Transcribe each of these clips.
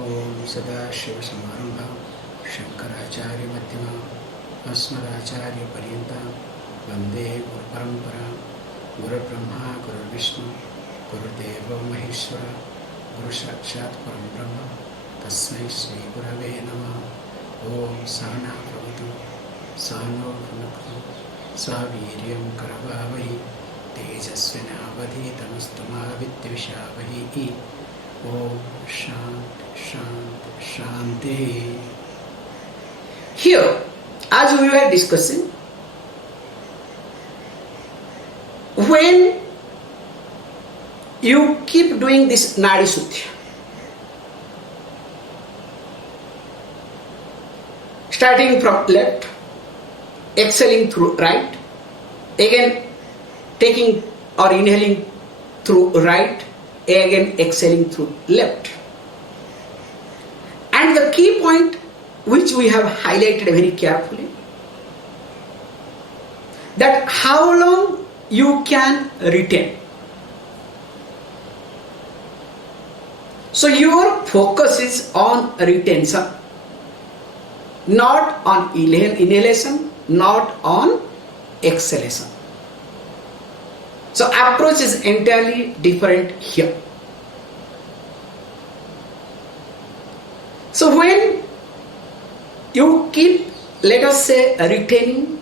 ओम सदाशिवसमारंभां शंकराचार्यमध्यमाम् अस्मदाचार्यपर्यन्तां वन्दे गुरुपरम्परां गुरुब्रह्मा गुरुर्विष्णु गुरुदेवो महेश्वर गुरुसाक्षात् परं ब्रह्म तस्मै श्रीगुरवे नमः। ओम सहना भवतु सहनो भुनक्तु सह वीर्यं करवावहै तेजस्विनावधीतमस्तु मा विद्विषावहै। Om Shanti Shanti Shanti. Here, as we were discussing, when you keep doing this Nadi Suttha, starting from left, exhaling through right, again taking or inhaling through right, again exhaling through left. And the key point which we have highlighted very carefully, that how long you can retain. So your focus is on retention, not on inhalation, not on exhalation. So approach is entirely different here. So when you keep, let us say, retaining,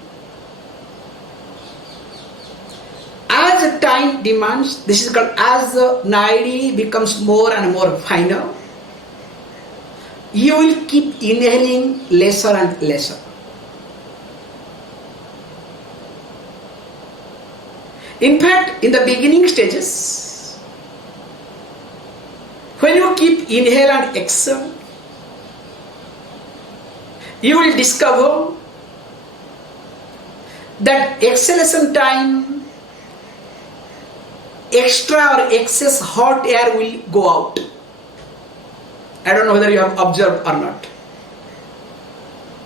as the time demands, this is called, as the nadi becomes more and more finer, you will keep inhaling lesser and lesser. In fact, in the beginning stages, when you keep inhale and exhale, you will discover that exhalation time, extra or excess hot air will go out. I don't know whether you have observed or not.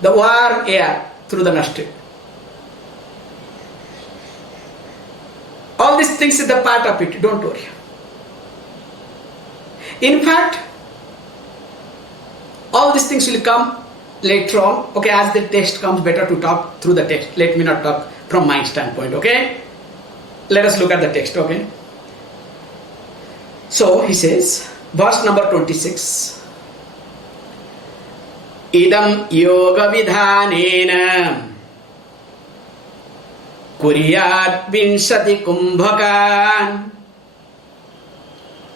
The warm air through the nostril. All these things is the part of it, don't worry. In fact, all these things will come later on. Okay, as the text comes, better to talk through the text. Let me not talk from my standpoint, okay? Let us look at the text, okay? So, he says, verse number 26. Idam yoga vidhanena Kuriyat vinshati kumbhakan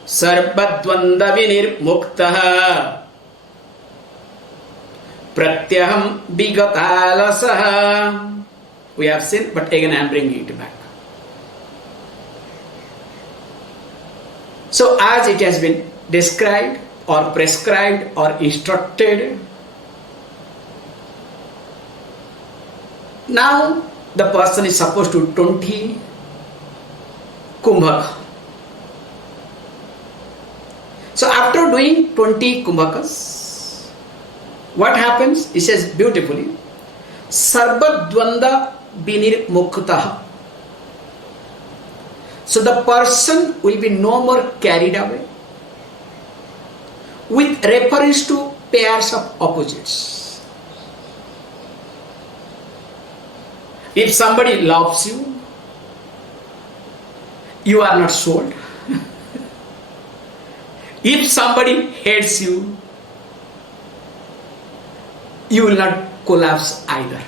Sarvadvanda vinirmuktaha Pratyaham vigatalasaha. We have seen, but again I am bringing it back. So as it has been described or prescribed or instructed, now the person is supposed to 20 kumbhaka. So after doing 20 kumbhakas, what happens? He says beautifully, Sarvadvanda vinirmuktaha. So the person will be no more carried away with reference to pairs of opposites. If somebody loves you, you are not sold. If somebody hates you, you will not collapse either.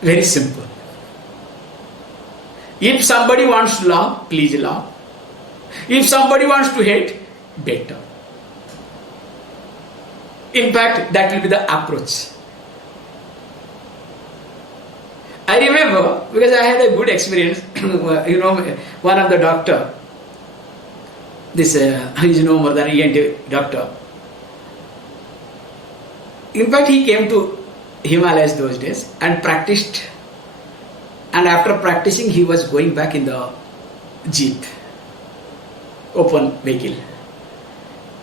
Very simple. If somebody wants to love, please love. If somebody wants to hate, better. In fact, that will be the approach. I remember, because I had a good experience, one of the doctor, this is no more than ENT doctor. In fact, he came to Himalayas those days and practiced. And after practicing, he was going back in the jeep, open vehicle.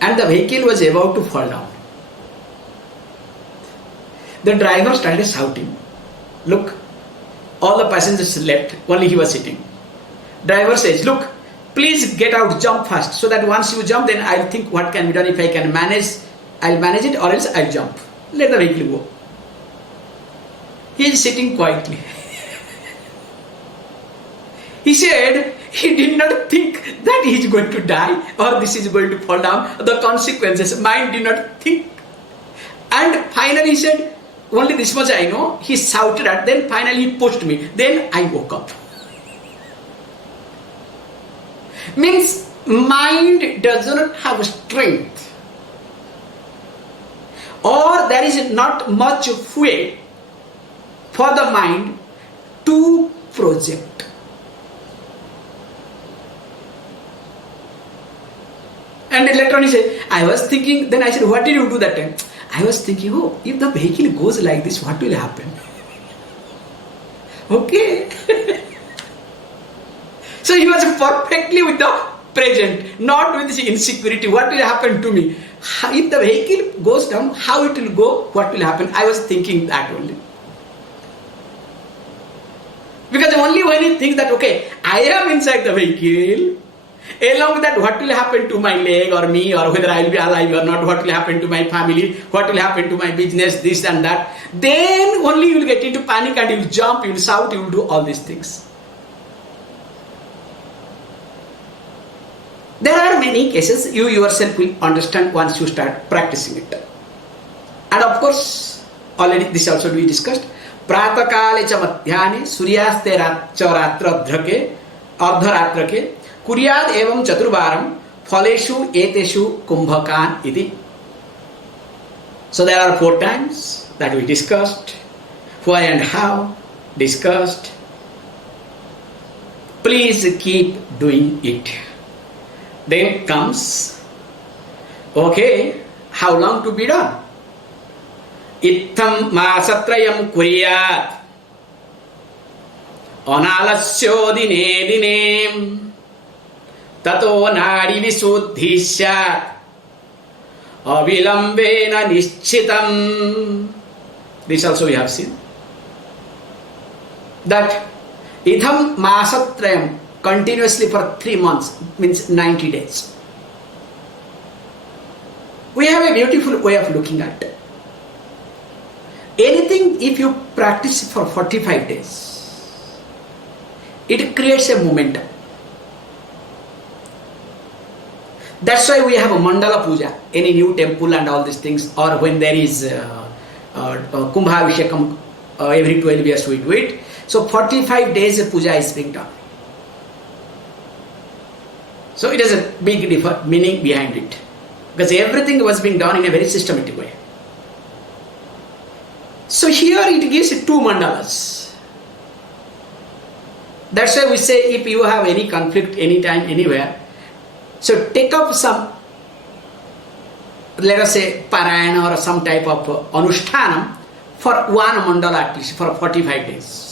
And the vehicle was about to fall down. The driver started shouting, "Look, all the passengers left, only he was sitting." Driver says, "Look, Please get out, jump fast, so that once you jump, then I'll think what can be done. If I can manage, I'll manage it, or else I'll jump. Let the vehicle go. He is sitting quietly. He said he did not think that he is going to die or this is going to fall down. The consequences, mind did not think. And finally he said, only this much I know. He shouted at, then finally he pushed me. Then I woke up. Means mind does not have strength, or there is not much fuel for the mind to project. And later on he said, I was thinking, then I said, what did you do that time? I was thinking, oh, if the vehicle goes like this, what will happen? Okay. So he was perfectly with the present, not with this insecurity. What will happen to me? If the vehicle goes down, how it will go? What will happen? I was thinking that only. Because only when he thinks that, okay, I am inside the vehicle, along with that, what will happen to my leg or me, or whether I will be alive or not, what will happen to my family, what will happen to my business, this and that, then only you will get into panic and you will jump, you will shout, you will do all these things. There are many cases you yourself will understand once you start practicing it. And of course, already this also we discussed. Pratakale cha madhyane suryaste ratra dhrake ardharatrake kuryad evam chaturvaram phaleshu eteshu kumbhakan iti. So there are 4 times that we discussed. Why and how discussed. Please keep doing it. Then comes, okay, how long to be done? Ittham masatrayam kuryat analasyo dine dine tato nadi visuddhi syat avilambena nischitam. This also we have seen. That itham masatrayam, continuously for 3 months, means 90 days. We have a beautiful way of looking at it. Anything, if you practice for 45 days, it creates a momentum. That's why we have a mandala puja, any new temple and all these things, or when there is Kumbhavishekam, every 12 years we do it. So 45 days of puja is being done. So it has a big meaning behind it, because everything was being done in a very systematic way. So here it gives 2 mandalas. That's why we say if you have any conflict anytime, anywhere, so take up some, let us say, parayana or some type of anushtanam for 1 mandala at least for 45 days.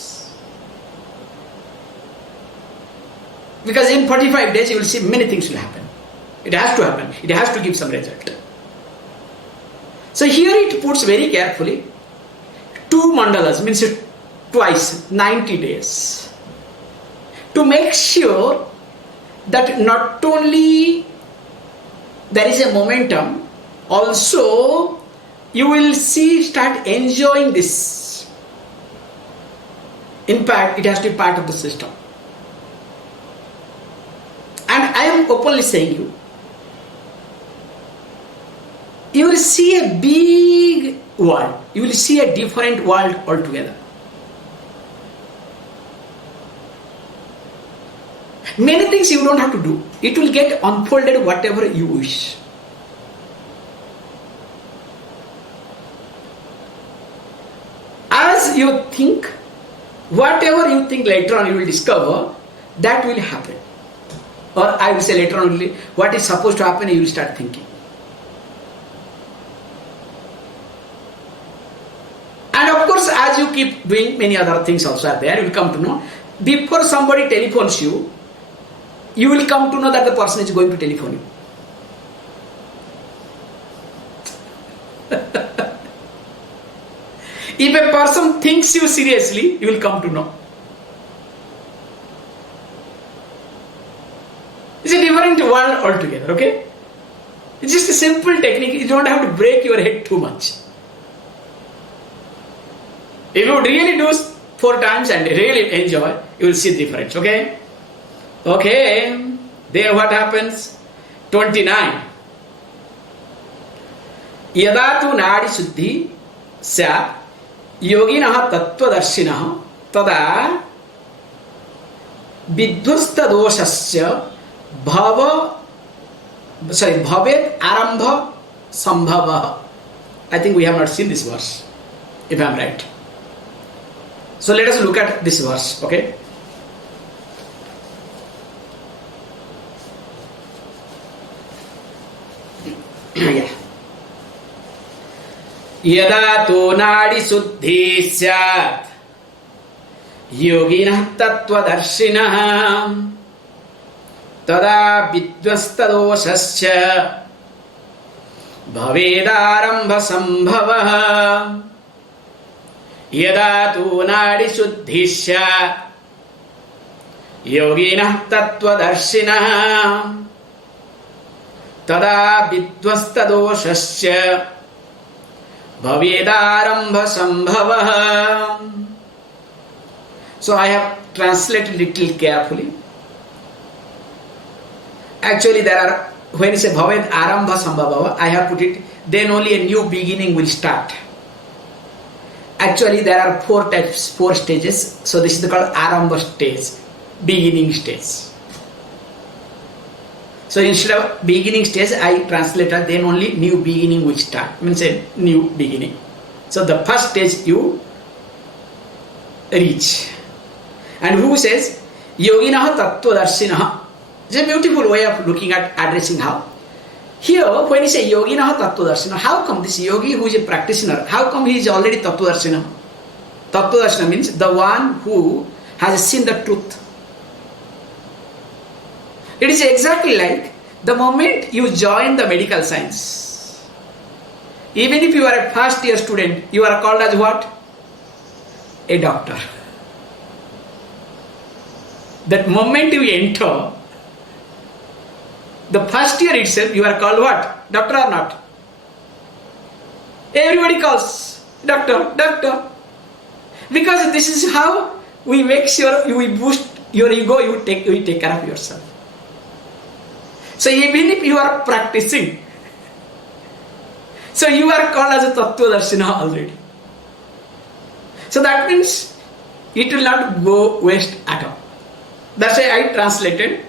Because in 45 days you will see many things will happen. It has to happen. It has to give some result. So here it puts very carefully 2 mandalas, means twice, 90 days. To make sure that not only there is a momentum, also you will start enjoying this. In fact, it has to be part of the system. And I am openly saying you will see a big world. You will see a different world altogether. Many things you don't have to do. It will get unfolded whatever you wish. As you think, whatever you think later on you will discover, that will happen. Or I will say later on only, what is supposed to happen, you will start thinking. And of course, as you keep doing, many other things also are there, you will come to know. Before somebody telephones you, you will come to know that the person is going to telephone you. If a person thinks you seriously, you will come to know. world altogether, okay? It's just a simple technique. You don't have to break your head too much. If you would really do 4 times and really enjoy, you will see the difference, okay? Okay, there what happens? 29. यदा तु नाड़ी शुद्धि स्यात् योगिनः तत्त्वदर्शिनः तदा विध्वस्त दोषस्य भवेत् आरंभ संभवः. I think we have not seen this verse, if I am right. So let us look at this verse, okay? Yeah. यदा तो नाड़ी शुद्धि स्यात् योगिनः तत्त्वदर्शिनः तदा विध्वस्तदोषस्य भवेदारंभ संभवः. यदा तो नाड़ी शुद्धि स्यात् योगिनः तत्त्वदर्शिनः तदा विध्वस्तदोषस्य भवेदारंभ संभवः. So I have translated little carefully. Actually there are, when you say bhaved arambha sambhava, I have put it, then only a new beginning will start. Actually there are 4 types, 4 stages. So this is called arambha stage, beginning stage. So instead of beginning stage, I translated then only new beginning will start. Means a new beginning. So the first stage you reach. And who says yoginah tattvadarshinaha? It's a beautiful way of looking at addressing how. Here, when you say yoginah tattvadarshinaha, how come this yogi who is a practitioner, how come he is already tattvadarshina? Tattvadarshina means the one who has seen the truth. It is exactly like the moment you join the medical science. Even if you are a first year student, you are called as what? A doctor. That moment you enter, the first year itself, you are called what? Doctor or not? Everybody calls doctor, doctor. Because this is how we make sure we boost your ego, you take care of yourself. So even if you are practicing, so you are called as a tattvadarshina already. So that means it will not go waste at all. That's why I translated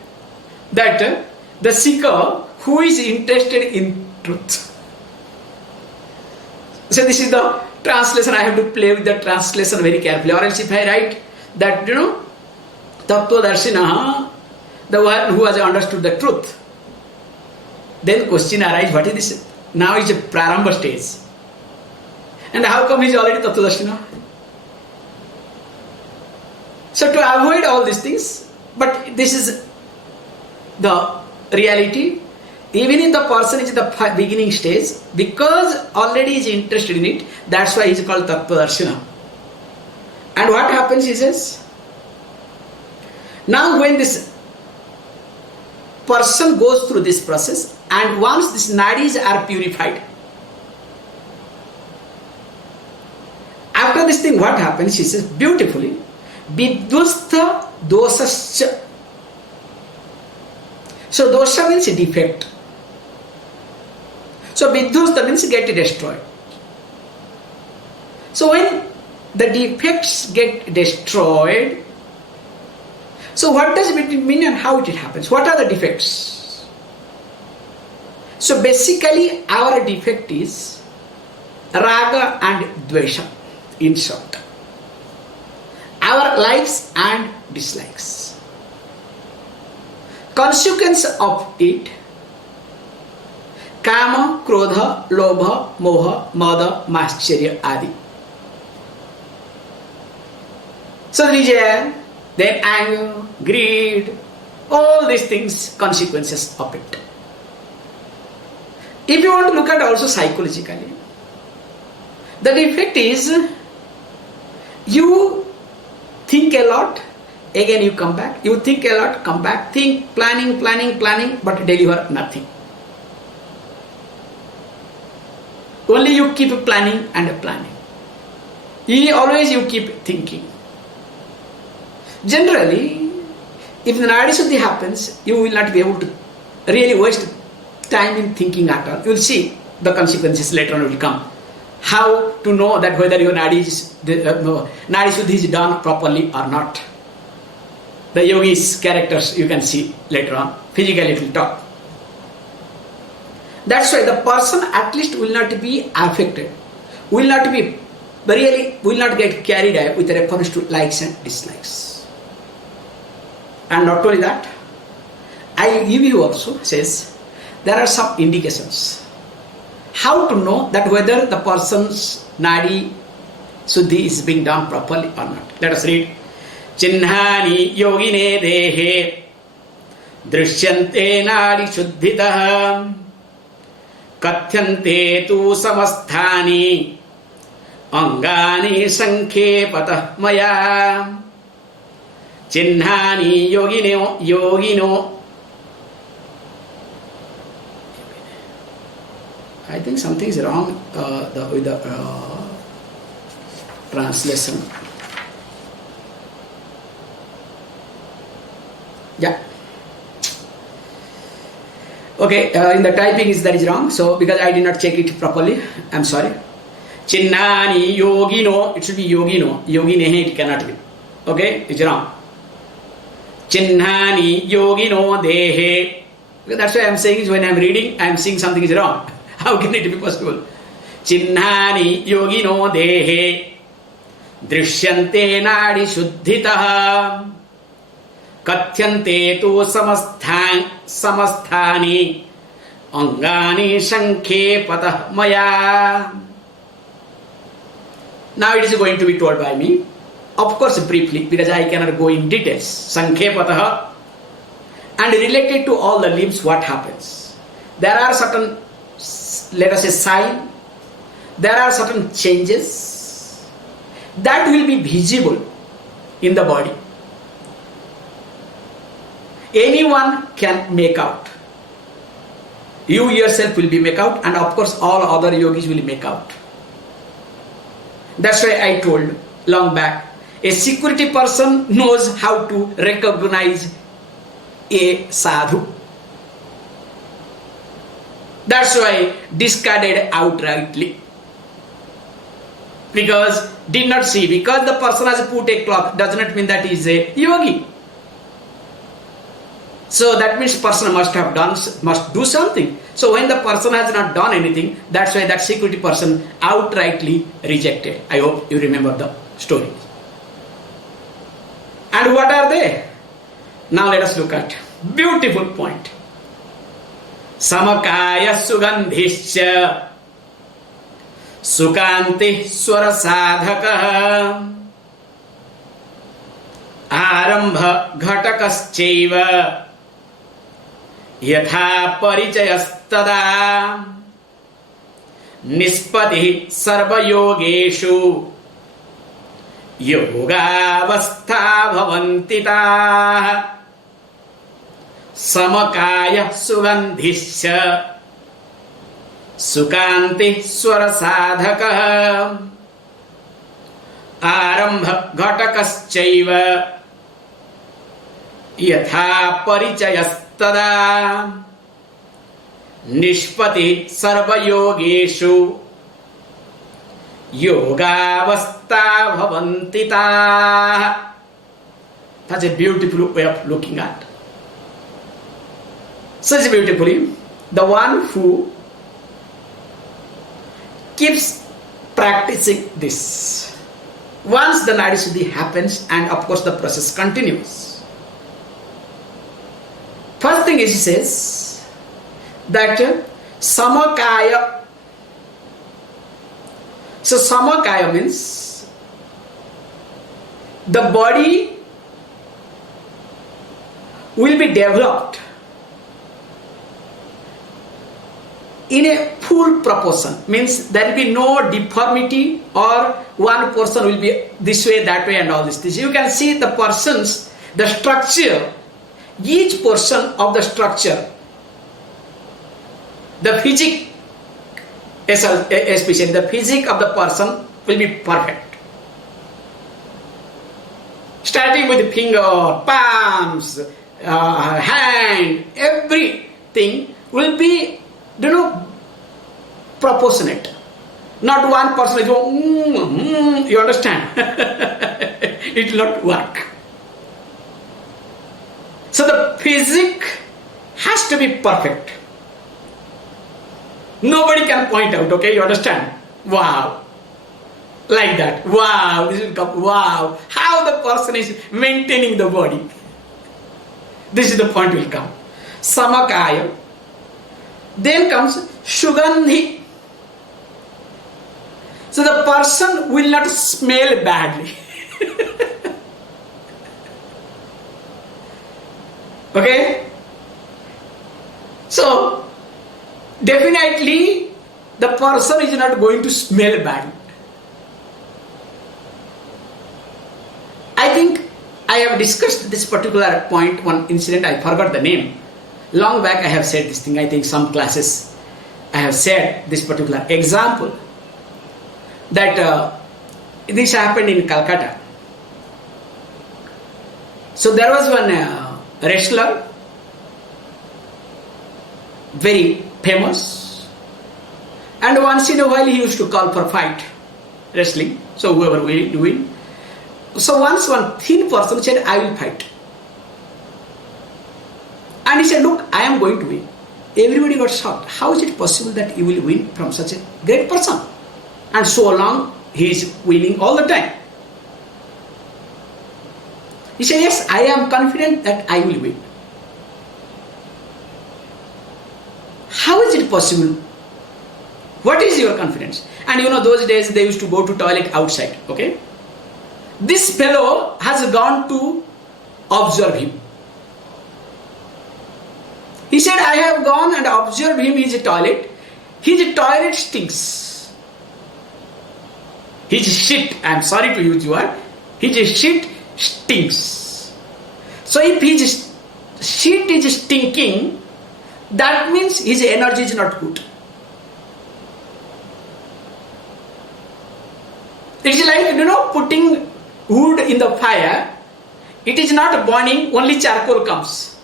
that the seeker who is interested in truth. So this is the translation. I have to play with the translation very carefully. Or else if I write that, tattvadarshina, the one who has understood the truth, then question arises, what is this? Now is a prarambha stage. And how come he is already tattvadarshina? So to avoid all these things, but this is the reality. Even if the person is in the beginning stage, because already is interested in it, that's why he is called tattvadarshina. And what happens is this. Now when this person goes through this process, and once these nadis are purified, after this thing what happens, he says beautifully, vidvasta dosascha. So dosha means a defect. So vidvasta means get destroyed. So when the defects get destroyed, so what does it mean and how it happens? What are the defects? So basically our defect is raga and dvesha, in short. Our likes and dislikes. Consequence of it, kama, krodha, lobha, moha, mada, mascharya, adi. So there is then anger, greed, all these things, consequences of it. If you want to look at also psychologically, the defect is you think a lot, again you come back, you think a lot, come back, think, planning, but deliver nothing. Only you keep planning and planning. Always you keep thinking. Generally, if the Nadi Shuddhi happens, you will not be able to really waste time in thinking at all. You will see the consequences later on will come. How to know that whether your Nadi Shuddhi is done properly or not. The yogis' characters you can see later on. Physically it will talk. That's why the person at least will not be affected, will not get carried away with reference to likes and dislikes. And not only that, I give you also says there are some indications. How to know that whether the person's Nadi Shuddhi is being done properly or not. Let us read. Chinnhani yogine dehe drishyante Nadi Shuddhitah Kathyante tu samasthani angani sankhepatah maya Chinnhani yogino. I think something is wrong with the translation. Yeah. Okay, in the typing that is wrong. So because I did not check it properly, I'm sorry. Chinnani yogino, it should be yogino. Yoginehe it cannot be. Okay, it's wrong. Chinnani yogino dehe. That's why I'm saying is when I'm reading, I'm seeing something is wrong. How can it be possible? Chinnani yogino dehe drishyante Nadi Shuddhitah Kathyante tu samasthani angani sankhepatah maya. Now it is going to be told by me, of course briefly, because I cannot go in details. Sankhepatah, and related to all the limbs, what happens? There are certain, let us say, signs, there are certain changes that will be visible in the body. Anyone can make out. You yourself will be make out, and of course all other yogis will make out. That's why I told long back, a security person knows how to recognize a sadhu. That's why discarded outrightly. Because did not see, because the person has put a cloth does not mean that he is a yogi. So that means person must do something. So when the person has not done anything, that's why that security person outrightly rejected. I hope you remember the story. And what are they? Now let us look at beautiful point. Samakaya sugandhischa sukanti swara sadhakah arambha ghatakaschaiva yatha parichayastada nispati sarva yogeshu yogavastha bhavantita samakaya sugandhischa sukanti swara sadhakah arambha ghatakaschaiva yatha parichayastada nispati sarva yogeshu yogavastha bhavantita. That's a beautiful way of looking at. Such beautifully, the one who keeps practicing this, once the Nadi Shuddhi happens, and of course the process continues. First thing is he says that samakaya. So samakaya means the body will be developed in a full proportion, means there will be no deformity or one person will be this way, that way and all this. You can see the persons, The structure, each portion of the structure, the physique, especially the physique of the person will be perfect. Starting with finger, palms, hand, everything will be, proportionate. Not one person will go, you understand? It will not work. So the physique has to be perfect. Nobody can point out, okay, you understand? Wow. Like that. Wow, this will come. Wow. How the person is maintaining the body. This is the point will come. Samakaya. Then comes Sugandhi. So the person will not smell badly. Okay? So, definitely the person is not going to smell bad. I think I have discussed this particular point, one incident, I forgot the name. Long back I have said this thing, I think some classes I have said this particular example. That this happened in Calcutta. So there was one wrestler, very famous, and once in a while he used to call for fight, wrestling, so whoever will win. So once one thin person said, I will fight. And he said, look, I am going to win. Everybody got shocked. How is it possible that you will win from such a great person? And so long he is winning all the time. He said, yes, I am confident that I will win. How is it possible? What is your confidence? And those days they used to go to toilet outside, okay? This fellow has gone to observe him. He said, I have gone and observed him in his toilet. His toilet stinks. His shit, I am sorry to use the word, his shit stinks. So if his shit is stinking, that means his energy is not good. It is like, putting wood in the fire. It is not burning, only charcoal comes.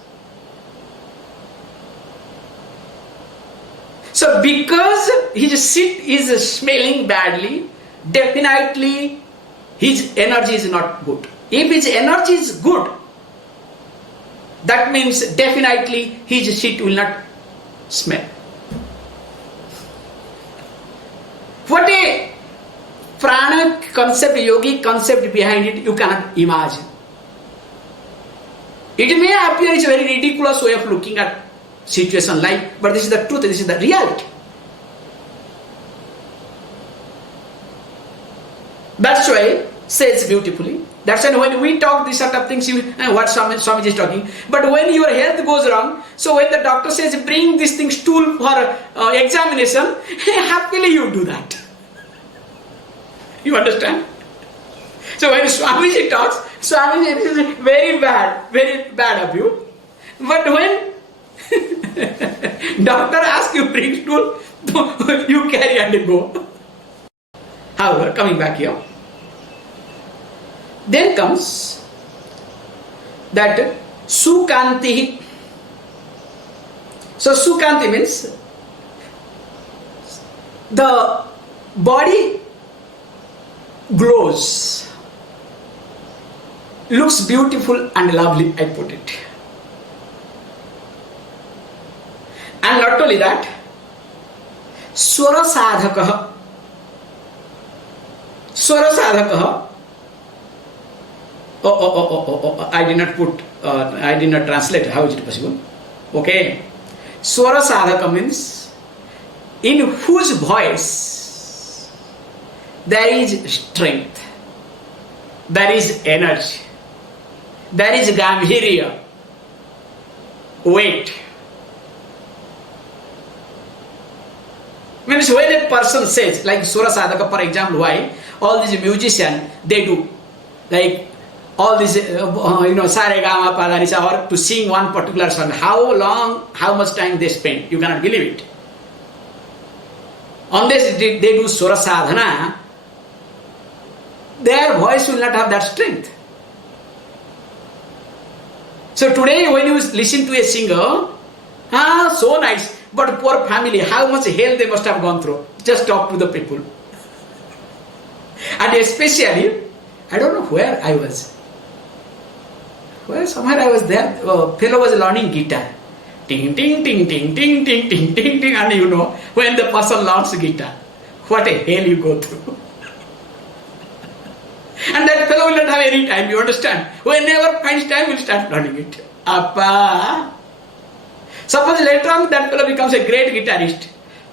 So because his shit is smelling badly, definitely his energy is not good. If his energy is good, that means definitely his shit will not smell. What a prana concept, yogic concept behind it, you cannot imagine. It may appear it's a very ridiculous way of looking at situation like, but this is the truth, this is the reality. That's why says beautifully. That's why when we talk these sort of things, what Swami is talking. But when your health goes wrong, so when the doctor says bring this thing stool for examination, happily you do that. You understand? So when Swamiji talks, Swamiji, this is very bad of you. But when doctor asks you bring stool, you carry and go. However, coming back here, then comes that Sukanti. So Sukanti means the body glows, looks beautiful and lovely, I put it. And not only that, Swara Sadhakaha. Swara Sadhakaha. I did not translate. How is it possible? Okay. Swara Sadhaka means in whose voice there is strength, there is energy, there is gambhirya, weight. Means when a person says, like Swara Sadhaka for example, why all these musicians, they do, like all this, Sare Gama Padarisa, or to sing one particular song. How long, how much time they spend? You cannot believe it. Unless they do Sura Sadhana, their voice will not have that strength. So today when you listen to a singer, so nice, but poor family, how much hell they must have gone through. Just talk to the people. And especially, I don't know where I was. Somewhere I was there, a fellow was learning guitar. Ting, ting, ting, ting, ting, ting, ting, ting, ting. And when the person learns guitar, what a hell you go through. And that fellow will not have any time, you understand? Whenever finds time, will start learning it. Appa. Suppose later on that fellow becomes a great guitarist.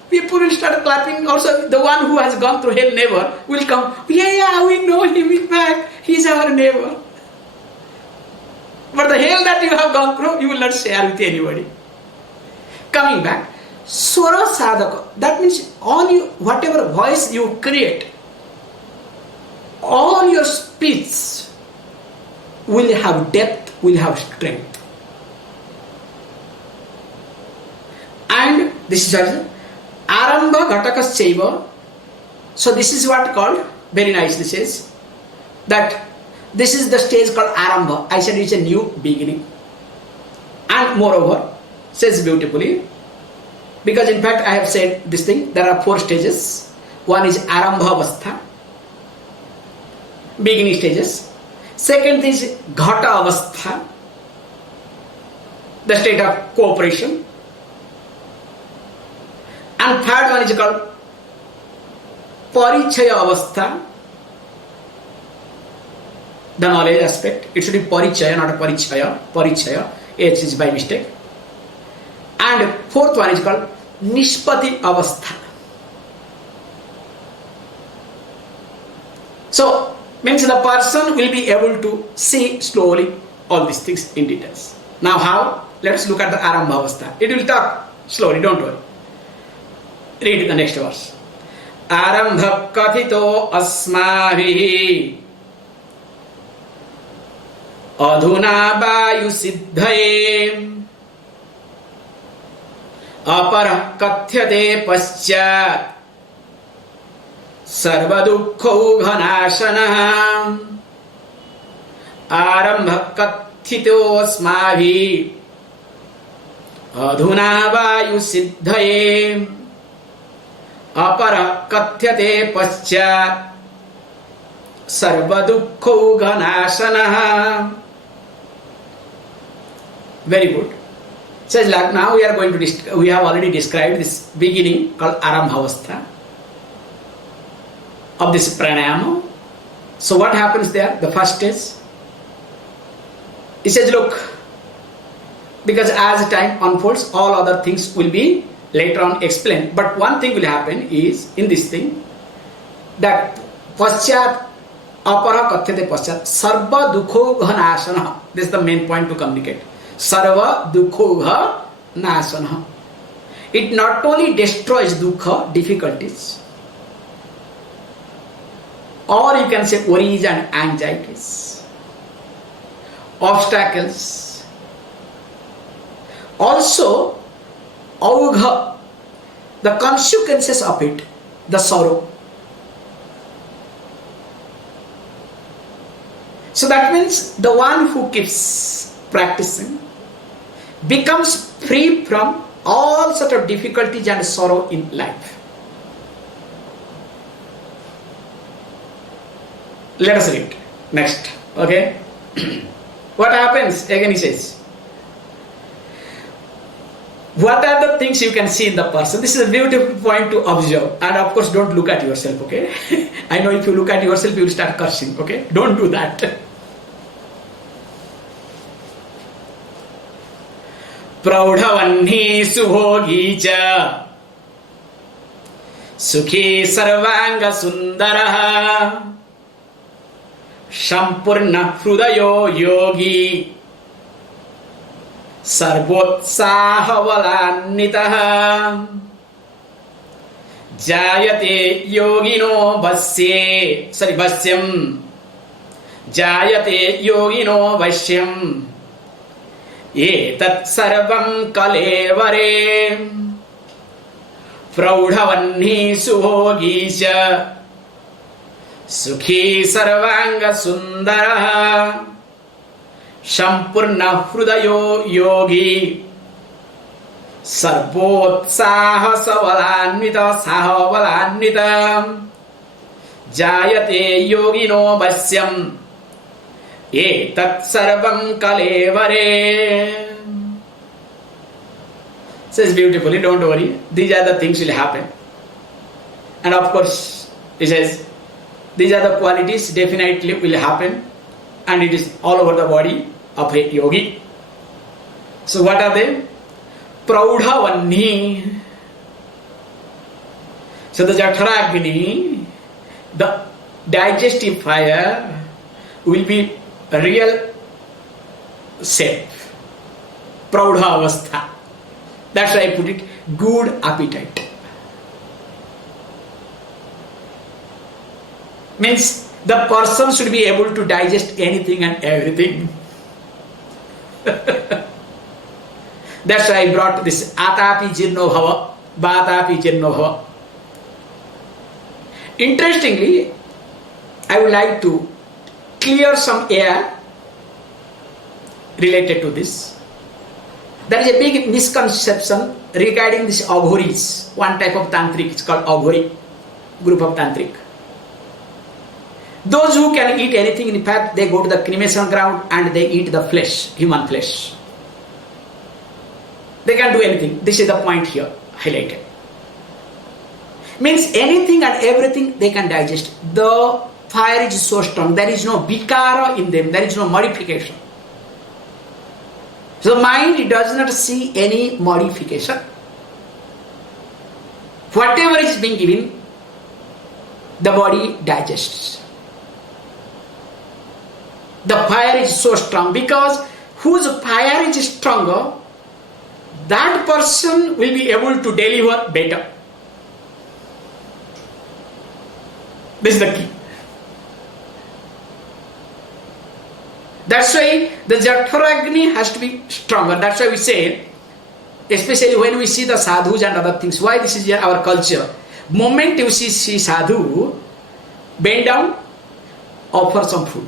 People will start clapping. Also, the one who has gone through hell never will come. Yeah, we know him is back. He's our neighbor. But the hell that you have gone through, you will not share with anybody. Coming back, Swara Sadhaka, that means whatever voice you create, all your speech will have depth, will have strength. And this is also Arambha Ghatakasyaiva. So this is what called, very nicely says, that this is the stage called Arambha. I said it's a new beginning. And moreover, says beautifully, because in fact I have said this thing, there are 4 stages. One is Arambha Avastha, beginning stages. Second is Ghata Avastha, the state of cooperation. And third one is called Parichaya Avastha, the knowledge aspect. It should be Parichaya, not a Parichaya. Parichaya, H is by mistake. And fourth one is called Nishpati Avastha. So, means the person will be able to see slowly all these things in details. Now how? Let's look at the Arambha Avastha. It will talk slowly, don't worry. Read the next verse. Arambha kathito asmavihi adhuna vayu siddhaye अपरः कथ्यते पश्चात् सर्वदुःखौघनाशनः आरम्भः कथितोऽस्माभिः अधुना वायुसिद्धये अपरः कथ्यते पश्चात् सर्वदुःखौघनाशनः. Very good. Says like now we are going to we have already described this beginning called Arambhavastha of this pranayama. So what happens there? The first is, he says, look, because as time unfolds, all other things will be later on explained. But one thing will happen is in this thing that paschat apara kathyate paschat sarva dukho ghanasana. This is the main point to communicate. Sarva dukho nasana. It not only destroys dukha, difficulties, or you can say worries and anxieties, obstacles. Also, augha, the consequences of it, the sorrow. So that means the one who keeps practicing becomes free from all sort of difficulties and sorrow in life. Let us read next. Okay. What happens? Again he says, what are the things you can see in the person? This is a beautiful point to observe. And of course, don't look at yourself, okay? I know if you look at yourself, you will start cursing, okay? Don't do that. Praudhavanhi subhogi cha sukhi sarvanga sundaraha Shampurna hrudayo yogi sarvotsahavalannitaha jayate yogino vasyam Jayate yogino vashyam etat sarvam kalevare praudhavanni suhogisya sukhi sarvanga sundara sampurna hrudayo yogi sarvotsaha savalanvita sahavalannita jayate yogino vasyam etat sarvam kalevare. Says beautifully, don't worry, these are the things will happen. And of course, he says, these are the qualities definitely will happen, and it is all over the body of a yogi. So what are they? Praudhavanni. So the Jataragni, the digestive fire, will be real safe. Praudha. That's why I put it, good appetite. Means the person should be able to digest anything and everything. That's why I brought this Atapi Jirno Bhava, Batapi Jirno Bhava. Interestingly, I would like to clear some air related to this. There is a big misconception regarding these aghoris. One type of tantric, it's called aghori, group of tantric. Those who can eat anything, in fact, they go to the cremation ground and they eat the flesh, human flesh. They can do anything. This is the point here highlighted. Means anything and everything they can digest. The fire is so strong, there is no vikara in them, there is no modification. So the mind does not see any modification. Whatever is being given, the body digests. The fire is so strong because whose fire is stronger, that person will be able to deliver better. This is the key. That's why the Jataragni has to be stronger. That's why we say, especially when we see the sadhus and other things, why this is our culture. Moment you see sadhu, bend down, offer some food.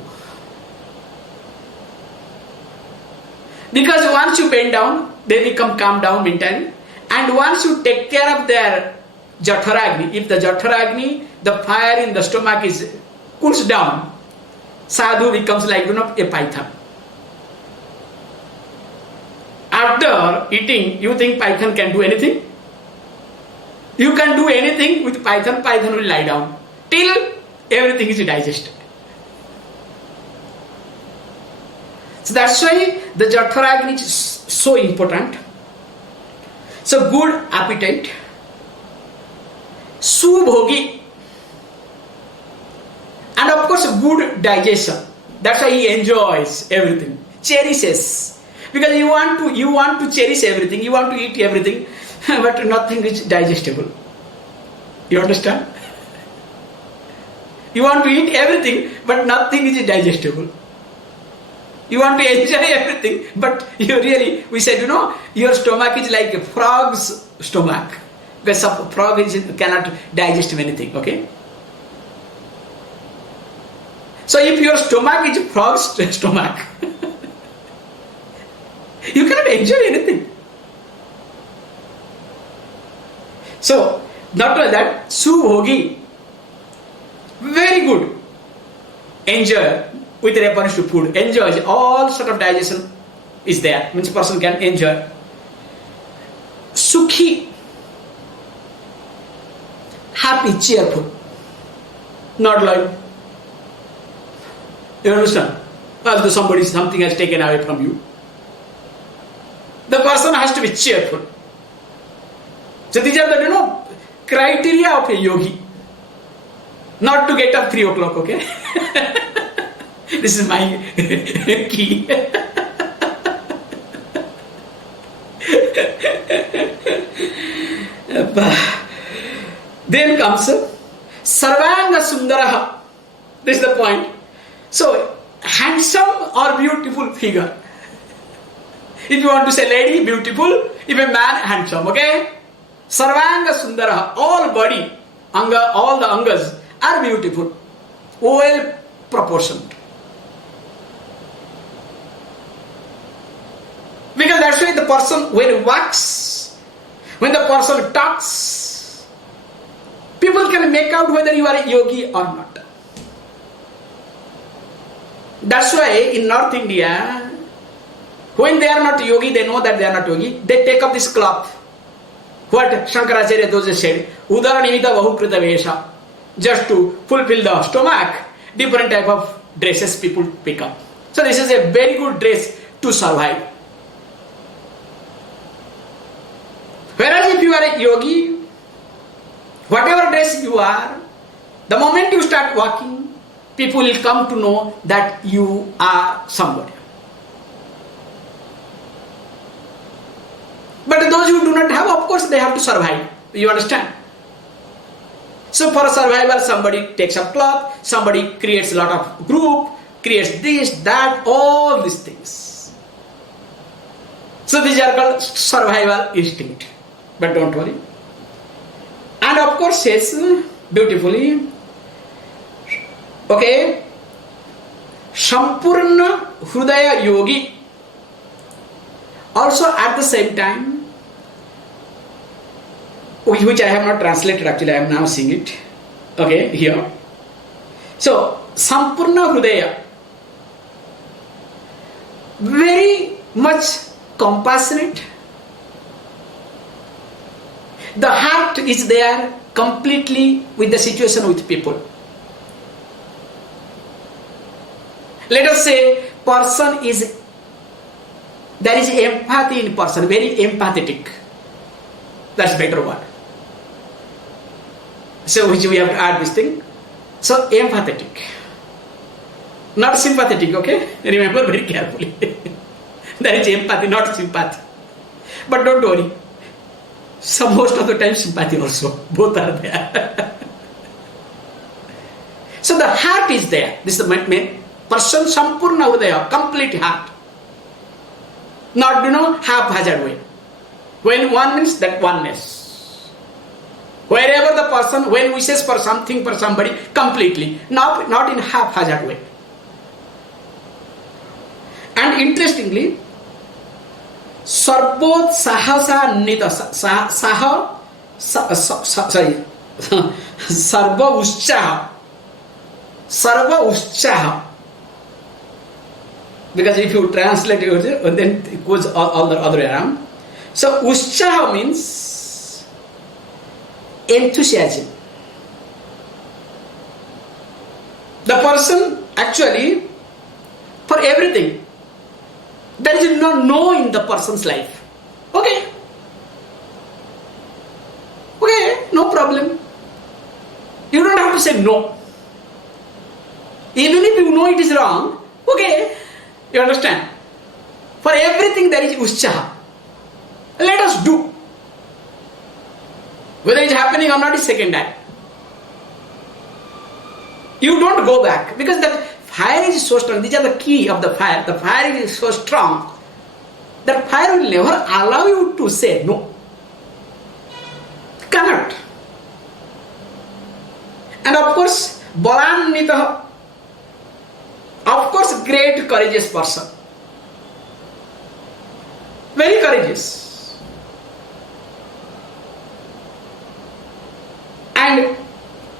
Because once you bend down, they become calm down mentally. And once you take care of their Jataragni, if the Jataragni, the fire in the stomach is cools down, sadhu becomes like a python. After eating, you think python can do anything? You can do anything with python, python will lie down till everything is digested. So that's why the Jataragni is so important. So good appetite, subhogi, and of course good digestion. That's why he enjoys everything, cherishes. Because you want to cherish everything, you want to eat everything, but nothing is digestible. You understand? You want to eat everything, but nothing is digestible. You want to enjoy everything, but we said, your stomach is like a frog's stomach. Because a frog cannot digest anything, okay? So if your stomach is frog's stomach, you cannot enjoy anything. So, not only that, subhogi, very good. Enjoy with reference to food. Enjoys all sort of digestion is there. Means a person can enjoy. Sukhi, happy, cheerful. Not like, you understand? As though something has taken away from you. The person has to be cheerful. So these are the criteria of a yogi. Not to get up 3 o'clock, okay? This is my key. Then comes Sarvanga Sundaraha. This is the point. So handsome or beautiful figure. If you want to say lady, beautiful. If a man, handsome. Okay? Sarvanga Sundara, all body, anga, all the angas are beautiful, well proportioned. Because that's why the person, when he walks, when the person talks, people can make out whether you are a yogi or not. That's why in North India, when they are not yogi, they know that they are not yogi, they take up this cloth. What Shankaracharya those said, Udara Nimita Bahukrita Vesha, just to fulfill the stomach, different type of dresses people pick up. So this is a very good dress to survive. Whereas if you are a yogi, whatever dress you are, the moment you start walking, people will come to know that you are somebody. But those who do not have, of course, they have to survive. You understand? So for survival, somebody takes up cloth, somebody creates a lot of group, creates this, that, all these things. So these are called survival instinct. But don't worry. And of course says beautifully, okay, Sampurna Hrudaya Yogi. Also at the same time, which I have not translated actually, I am now seeing it. Okay, here. So, Sampurna Hrudaya. Very much compassionate. The heart is there completely with the situation with people. Let us say person is, there is empathy in person, very empathetic. That's better word. So which we have to add this thing. So empathetic. Not sympathetic, okay? Remember very carefully. There is empathy, not sympathy. But don't worry. So most of the time sympathy also. Both are there. So the heart is there. This is the main person, Sampurna Hridaya, complete heart. Not, haphazard way. When one means that oneness. Wherever the person, when wishes for something for somebody, completely. Not in haphazard way. And interestingly, Sarbot Sahasa Nita Sarva Uschaha. Sarva Uschaha. Because if you translate it, then it goes all the other way around. So Uschaha means enthusiasm. The person actually, for everything, there is no in the person's life. Okay, no problem. You don't have to say no. Even if you know it is wrong, okay, you understand? For everything there is uschaha. Let us do. Whether it is happening or not is secondary. You don't go back because that fire is so strong. These are the key of the fire. The fire is so strong that fire will never allow you to say no. Cannot. And of course, Balanita, of course, great courageous person. Very courageous. And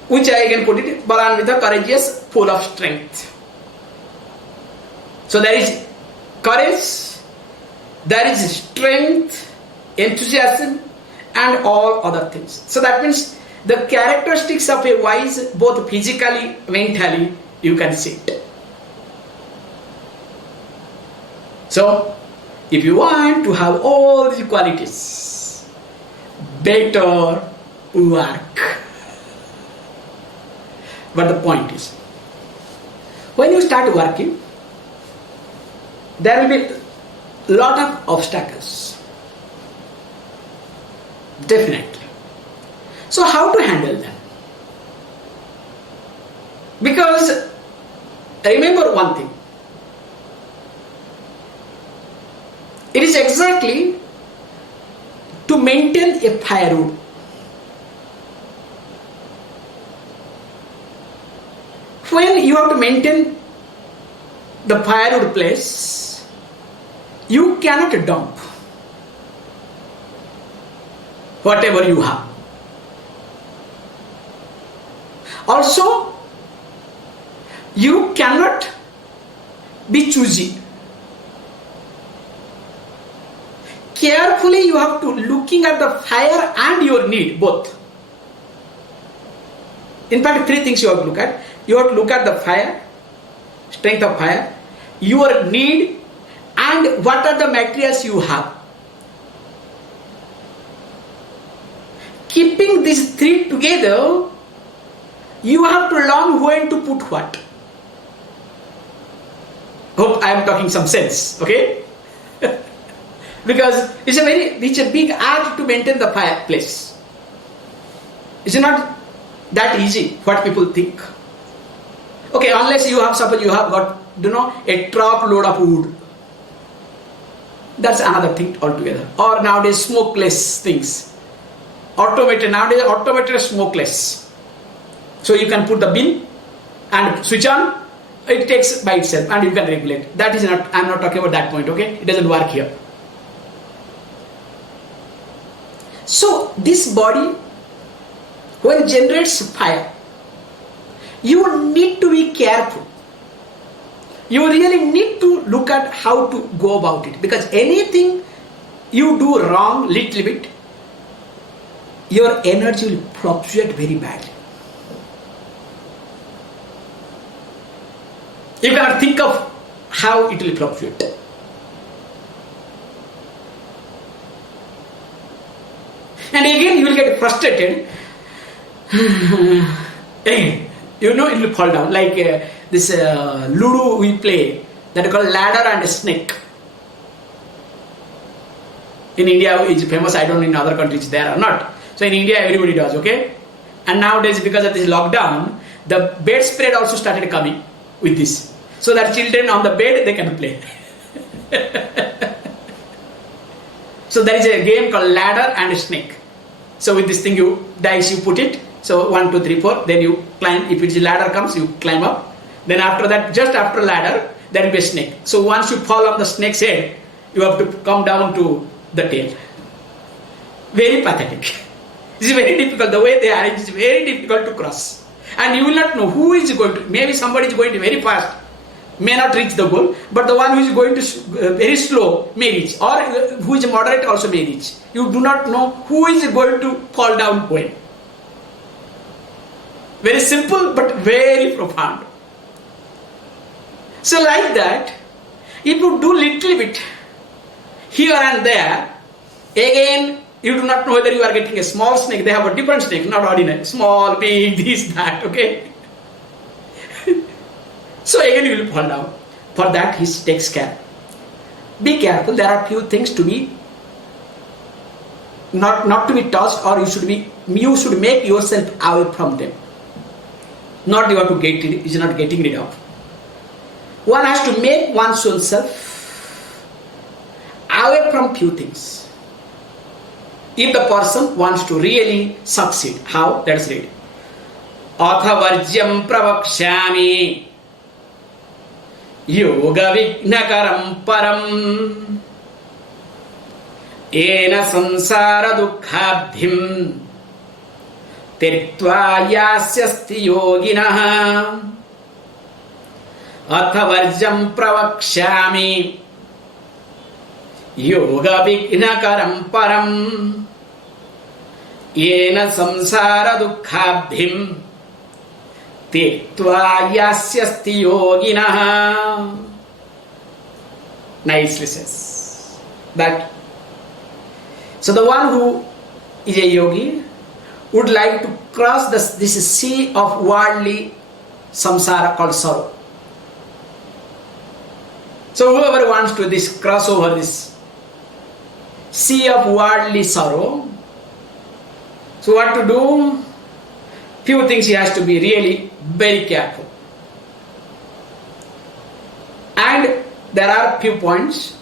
which I can put it, Balanita, courageous, full of strength. So there is courage, there is strength, enthusiasm, and all other things. So that means the characteristics of a wise, both physically, mentally, you can see it. So, if you want to have all these qualities, better work. But the point is, when you start working, there will be a lot of obstacles. Definitely. So how to handle them? Because remember one thing, It is exactly to maintain a firewood. When you have to maintain the firewood place, you cannot dump whatever you have. Also, you cannot be choosy. Carefully you have to looking at the fire and your need both. In fact, three things you have to look at. You have to look at the fire, strength of fire, your need, and what are the materials you have. Keeping these three together, you have to learn when to put what. Hope I am talking some sense, okay? Because it's a big art to maintain the fireplace. It's not that easy what people think. Okay, unless you have, suppose you have got, a drop load of wood. That's another thing altogether. Or nowadays smokeless things. Nowadays automated smokeless. So you can put the bin and switch on, it takes by itself and you can regulate. That is not, I'm not talking about that point, okay? It doesn't work here. So this body, when it generates fire, you need to be careful. You really need to look at how to go about it, because anything you do wrong little bit, your energy will fluctuate very badly. You cannot think of how it will fluctuate. And again you will get frustrated. Again, it will fall down. Like this Ludo we play, that is called ladder and snake. In India it's famous, I don't know in other countries there or not. So in India everybody does, okay? And nowadays because of this lockdown, the bedspread also started coming with this. So that children on the bed, they can play. So there is a game called ladder and snake. So with this thing, dice you put it. So 1, 2, 3, 4. Then you climb. If it's a ladder comes, you climb up. Then after that, just after ladder, there will be a snake. So once you fall on the snake's head, you have to come down to the tail. Very pathetic. This is very difficult. The way they arrange is very difficult to cross. And you will not know who is going to. Maybe somebody is going to very fast, may not reach the goal, but the one who is going to very slow may reach, or who is moderate also may reach. You do not know who is going to fall down when. Very simple but very profound. So like that, if you do little bit here and there, again you do not know whether you are getting a small snake. They have a different snake, not ordinary. Small, big, this, that, okay? So again you will fall down. For that he takes care. Be careful, there are few things to be not to be touched, or you should make yourself away from them. Not you have to get it, is not getting rid of. One has to make one's own self away from few things. If the person wants to really succeed, how? Let us read. Athavarjyam pravakshami yoga vignakaram param ena sansara dukkhabhim tirtva yasyasti yoginah. Athavarjyam pravakshami yoga vignakaram param ena samsara dukkhabhim tirtva yasyasti yoginah. Nicely says that. So the one who is a yogi would like to cross this sea of worldly samsara called sorrow. So whoever wants to cross over this sea of worldly sorrow, so what to do? Few things he has to be really very careful. And there are few points.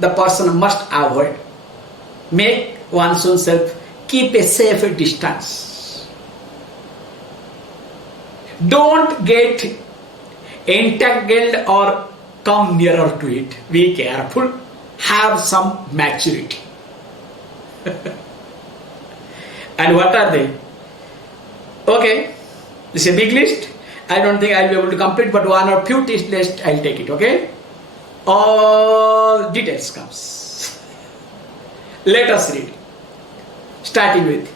the person must avoid. Make one's own self keep a safe distance. Don't get entangled or come nearer to it. Be careful. Have some maturity. And what are they? Okay, this is a big list. I don't think I'll be able to complete, but one or few lists I'll take it, okay? All details comes. Let us read. Starting with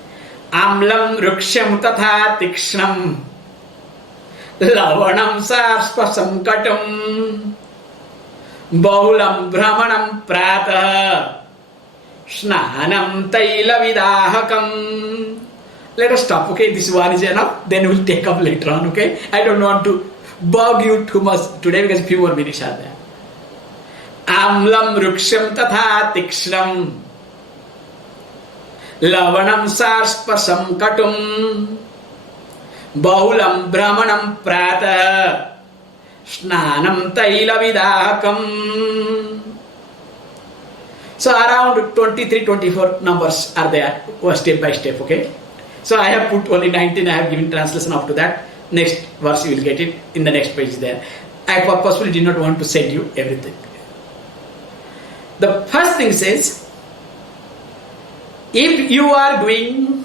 Amlam Ruksham Tatha Tikshnam Lavanam Sarspasam Katam Bahulam Brahmanam Prata Snanam Taila Vidahakam. Let us stop, okay? This one is enough. Then we'll take up later on, okay? I don't want to bug you too much today because few more minutes are there. Amlam Ruksham Tatha Tikshnam Lavanam Sarspasam Katum Bahulam Brahmanam Prata Snanam Taila Vidahakam. So around 23-24 numbers are there, step by step, okay? So I have put only 19, I have given translation up to that. Next verse you will get it in the next page there. I purposefully did not want to send you everything. The first thing says, if you are doing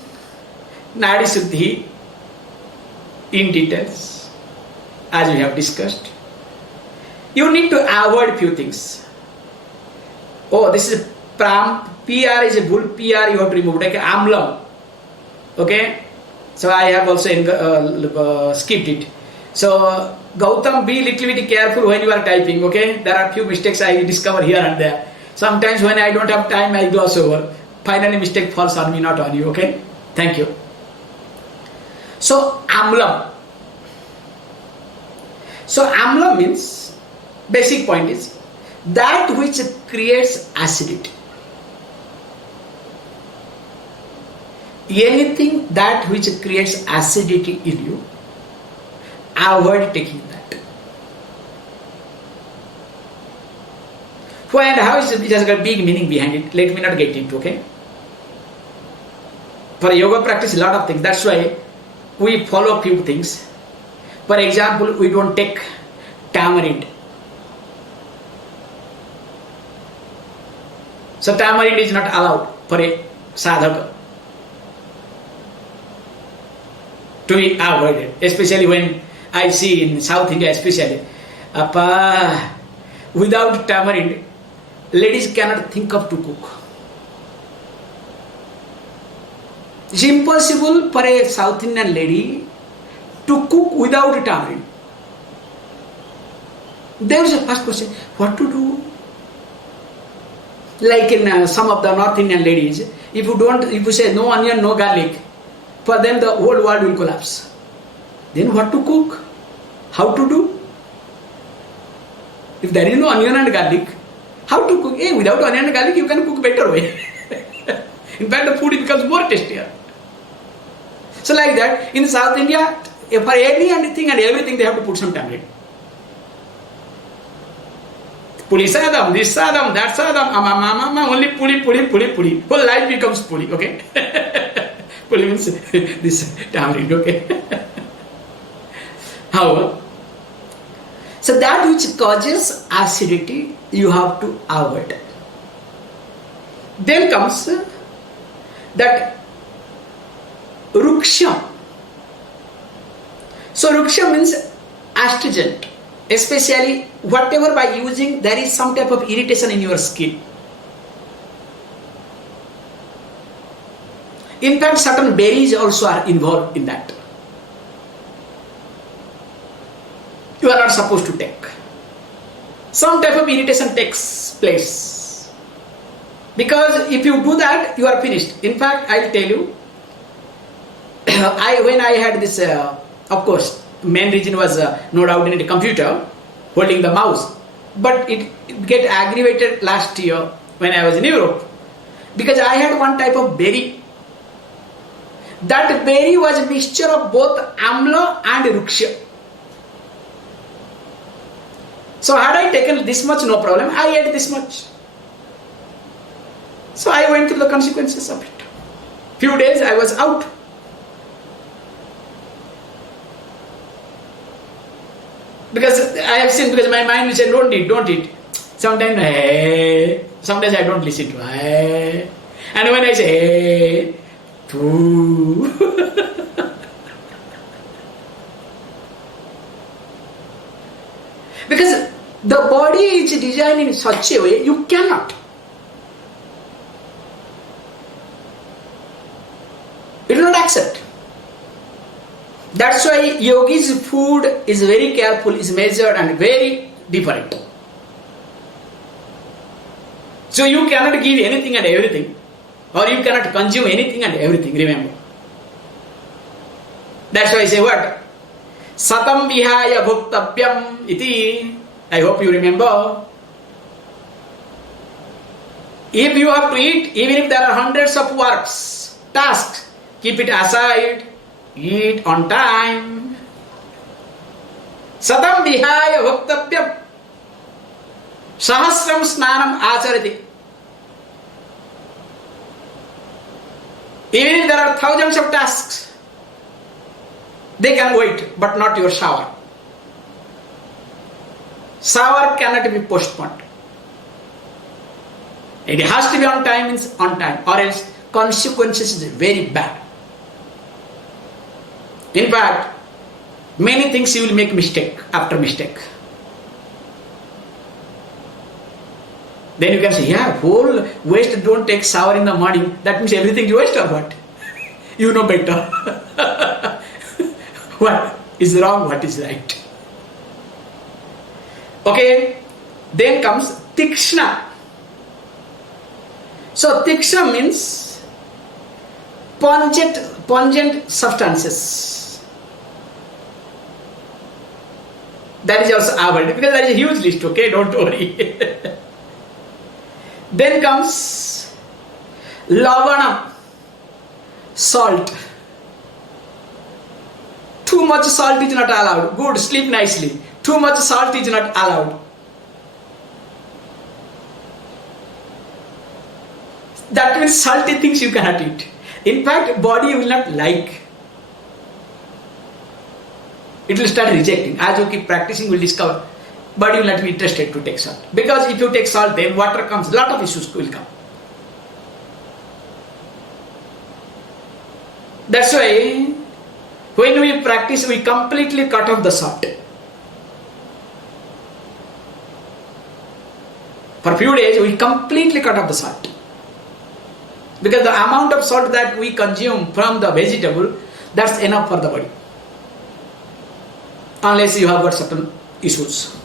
Nadi Suddhi in details, as we have discussed, you need to avoid few things. Oh, this is pram, PR is a bull, PR you have to remove, like amlam. Okay, so I have also skipped it. So Gautam, be little bit careful when you are typing, okay? There are few mistakes I discover here and there. Sometimes when I don't have time, I gloss over. Finally mistake falls on me, not on you, okay? Thank you. So amlam. So amlam means, basic point is, that which creates acidity. Anything that which creates acidity in you, avoid taking that. Why and how is it? It has got a big meaning behind it. Let me not get into, okay? For yoga practice, a lot of things. That's why we follow few things. For example, we don't take tamarind. So tamarind is not allowed for a sadhaka. To be avoided, especially when I see in South India, especially, without tamarind, ladies cannot think of to cook. It's impossible for a South Indian lady to cook without tamarind. There is a first question: what to do? Like in some of the North Indian ladies, if you say no onion, no garlic, for them the whole world will collapse. Then what to cook? How to do? If there is no onion and garlic, how to cook? Without onion and garlic you can cook better way. In fact, the food becomes more tastier. So like that, in South India, for anything and everything they have to put some tamarind. Puli sadam, this sadam, that sadam, only puli. Whole life becomes puli, okay? Puli means this tamarind, okay? However, so that which causes acidity, you have to avoid. Then comes that ruksham. So ruksham means astringent. Especially whatever by using, there is some type of irritation in your skin. In fact, certain berries also are involved in that. You are not supposed to take. Some type of irritation takes place. Because if you do that, you are finished. In fact, I will tell you, when I had this, of course, main reason was no doubt in the computer, holding the mouse. But it get aggravated last year when I was in Europe. Because I had one type of berry. That berry was a mixture of both amla and ruksha. So had I taken this much, no problem, I ate this much. So I went through the consequences of it. Few days I was out. Because I have seen, because my mind will say, don't eat. Sometimes, sometimes I don't listen to, and when I say, poo. Because the body is designed in such a way, you cannot. It will not accept. That's why yogi's food is very careful, is measured and very different. So you cannot give anything and everything, or you cannot consume anything and everything, remember. That's why I say what? Satam vihaya bhuktavyam iti. I hope you remember. If you have to eat, even if there are hundreds of works, tasks, keep it aside, eat on time. Satam vihaya bhuktavyam. Sahasram snanam acharati. Even if there are thousands of tasks, they can wait, but not your shower. Shower cannot be postponed. It has to be on time, means on time, or else consequences is very bad. In fact, many things you will make mistake after mistake. Then you can say, yeah, whole waste don't take shower in the morning. That means everything is waste or what? You know better. What is wrong, what is right. Okay, then comes tikshna. So tikshna means pungent substances. That is also avoided because that is a huge list, okay, don't worry. Then comes lavana, salt. Too much salt is not allowed. Good, sleep nicely. Too much salt is not allowed. That means salty things you cannot eat. In fact, body will not like. It will start rejecting. As you keep practicing, you will discover body will not be interested to take salt. Because if you take salt, then water comes, lot of issues will come. That's why when we practice, we completely cut off the salt. For a few days, we completely cut off the salt. Because the amount of salt that we consume from the vegetable, that's enough for the body. Unless you have got certain issues.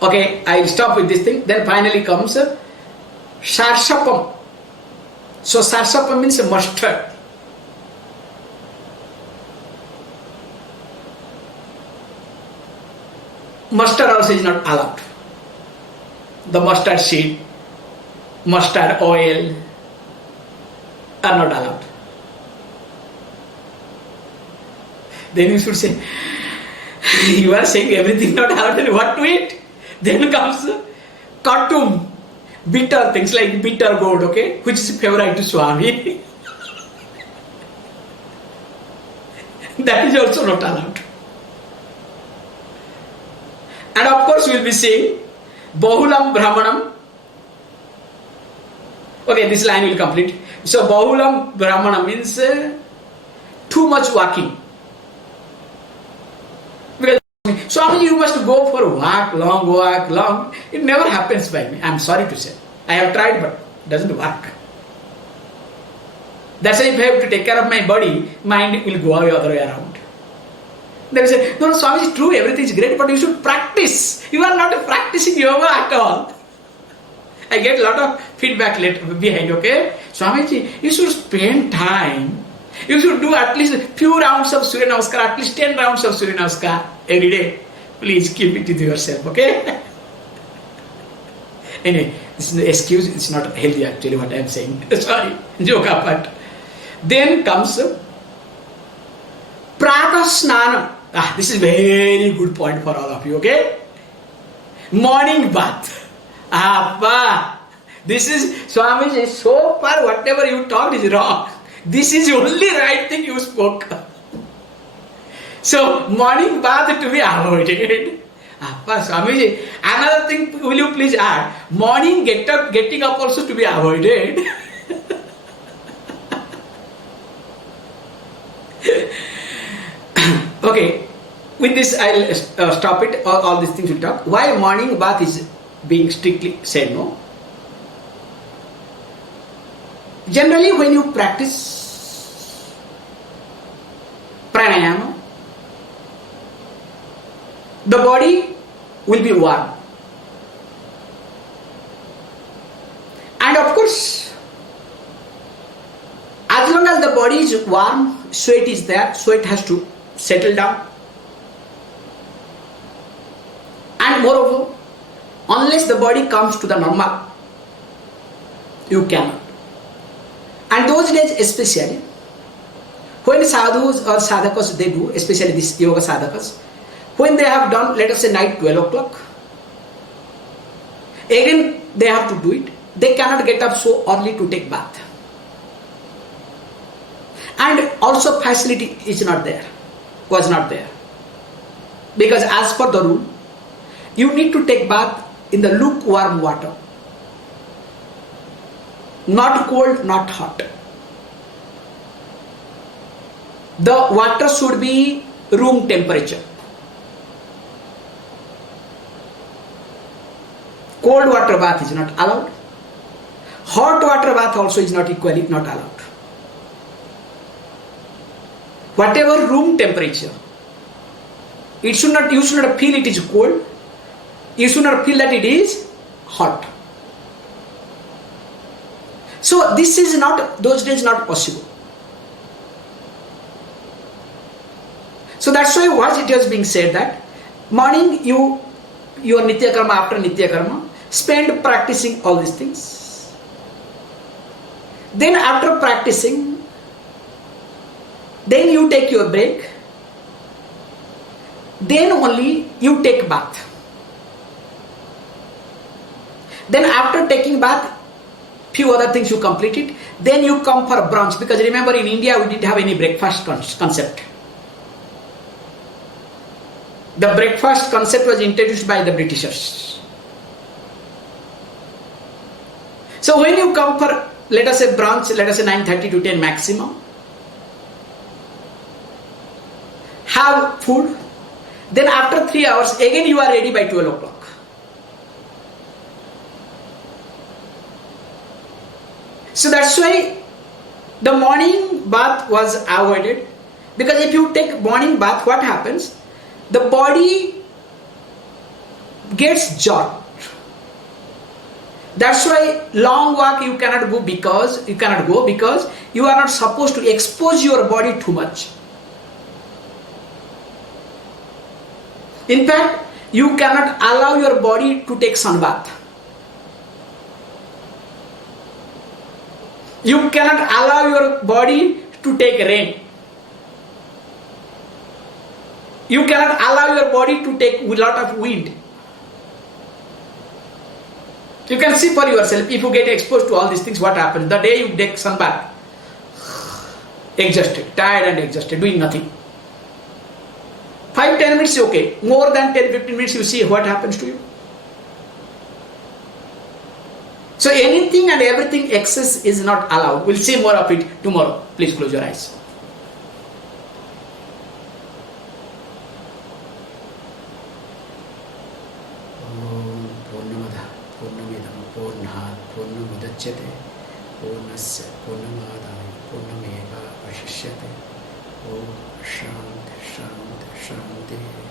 Okay, I will stop with this thing. Then finally comes sarshapam. So sarshapam means mustard. Mustard also is not allowed. The mustard seed, mustard oil are not allowed. Then you should say, you are saying everything not allowed, then what to eat? Then comes katum, bitter things like bitter gourd, okay, which is favorite to Swami. That is also not allowed. And of course we will be saying Bahulam Brahmanam. Okay, this line will complete. So Bahulam Brahmanam means too much walking. Because Swami, you must go for walk, long. It never happens by me. I am sorry to say. I have tried, but it doesn't work. That's why if I have to take care of my body, mind will go away other way around. They will say, no, Swami, it's true, everything is great, but you should practice. You are not practicing yoga at all. I get a lot of feedback behind, okay? Swamiji, you should spend time. You should do at least few rounds of Surya Namaskar, at least 10 rounds of Surya Namaskar every day. Please keep it with yourself, okay? Anyway, this is an excuse, it's not healthy actually what I am saying. Sorry, joke apart. Then comes Pratah Snanam. This is very good point for all of you, okay? Morning bath. Appa, this is, Swamiji, so far whatever you talked is wrong. This is only right thing you spoke. So, morning bath to be avoided. Appa, Swamiji, another thing will you please add? Morning getting up also to be avoided. Okay, with this I'll stop it. All these things we'll talk. Why morning bath is being strictly said no? Generally, when you practice pranayama, the body will be warm. And of course, as long as the body is warm, sweat is there, sweat has to settle down. And moreover, unless the body comes to the normal, you cannot. And those days especially, when sadhus or sadhakas they do, especially these yoga sadhakas, when they have done, let us say night 12 o'clock, again they have to do it. They cannot get up so early to take bath. And also facility is not there, was not there. Because as per the rule, you need to take bath in the lukewarm water. Not cold, not hot. The water should be room temperature. Cold water bath is not allowed. Hot water bath also is not equally not allowed. Whatever room temperature, you should not feel it is cold. You should not feel that it is hot. So this is not, those days not possible. So that's why what it is being said that morning your nitya karma, after nitya karma, spend practicing all these things. Then after practicing, then you take your break. Then only you take bath. Then after taking bath, few other things you complete it. Then you come for brunch, because remember in India we didn't have any breakfast concept. The breakfast concept was introduced by the Britishers. So when you come for, let us say brunch, let us say 9:30 to 10 maximum, have food, then after 3 hours again you are ready by 12 o'clock. So that's why the morning bath was avoided, because if you take morning bath, what happens? The body gets jarred. That's why long walk you cannot go, because you are not supposed to expose your body too much. In fact, you cannot allow your body to take sun bath. You cannot allow your body to take rain. You cannot allow your body to take a lot of wind. You can see for yourself, if you get exposed to all these things, what happens? The day you take sun bath, exhausted, tired and exhausted, doing nothing. 5-10 minutes is okay. More than 10-15 minutes, you see what happens to you. So anything and everything excess is not allowed. We'll see more of it tomorrow. Please close your eyes. पूर्णस्य पूर्णमादाय पूर्णमेवावशिष्यते। ओम शांति शांति शांति।